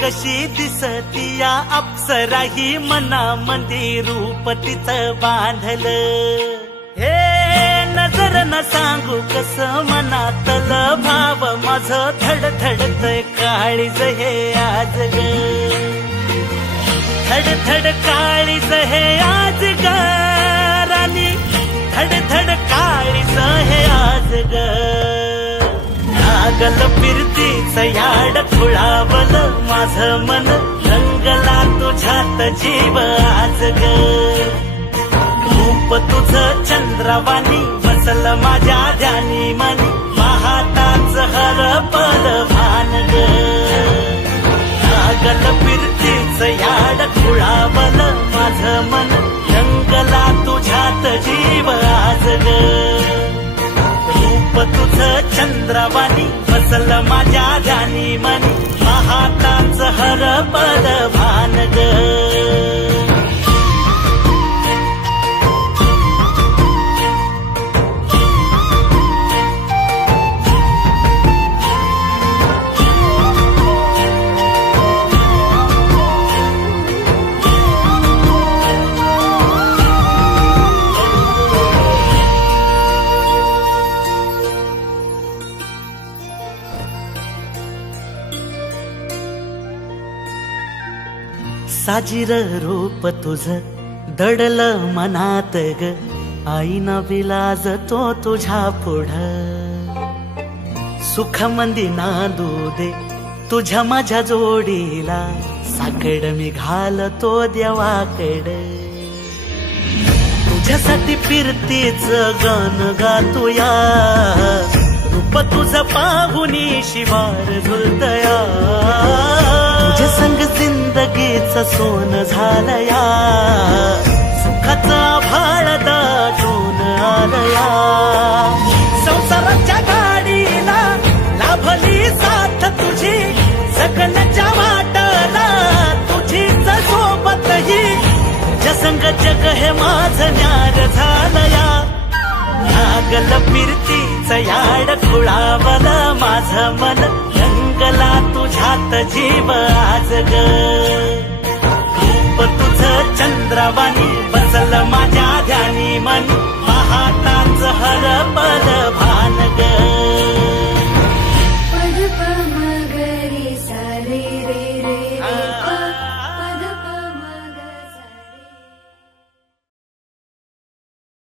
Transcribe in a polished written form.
कशी दिसती या अप्सरा ही मनामध्ये रूप तिचं बांधलं. हे नजर न सांगू कस मनातलं भाव माझं धडधडतय काळीज हे आज ग. धडधड काळीज हे आज ग राणी, धडधड काळीज हे आज ग. लागल फिरतीच याड खुळावलं माझं मन, रंगला तुझ्यात जीव आज ग. रूप तुझं चंद्रवाणी बसल माझ्या ध्यानी मनी, पाहताच हरपल भान ग. लागल फिरतीच याड खुळावल माझं मन, रंगला तुझ्यात जीव आज ग. रूप तुझं चंद्रवाणी बसल माझ्या ध्यानी मनी, पाहताच हरपल भान ग. साजीर रूप तुझं दडलं मनात ग, आईना विलाज तो तुझ्या पुढं. सुख मंदी नांदू दे तुझ्या माझ्या जोडीला, साकड मी घालतो देवाकड. तुझ्यासाठी फिरतीच गाण गातोया, रूप तुझं पाहुनी शिवार झुलतया. तुझ्या संग जिंदगीच सोन झालया, सुखाचा भाळ दाटून आलया. संसाराच्या गाडीला लाभली साथ तुझी, जगण्याच्या वाटला तुझीच सोबत ही. तुझ्या संग जग हे माझं न्यार झालया. लागल फिरतीच याड खुळावल माझं मन, रंगला तुझ्यात जीव आज ग. रूप तुझं चंद्रवाणी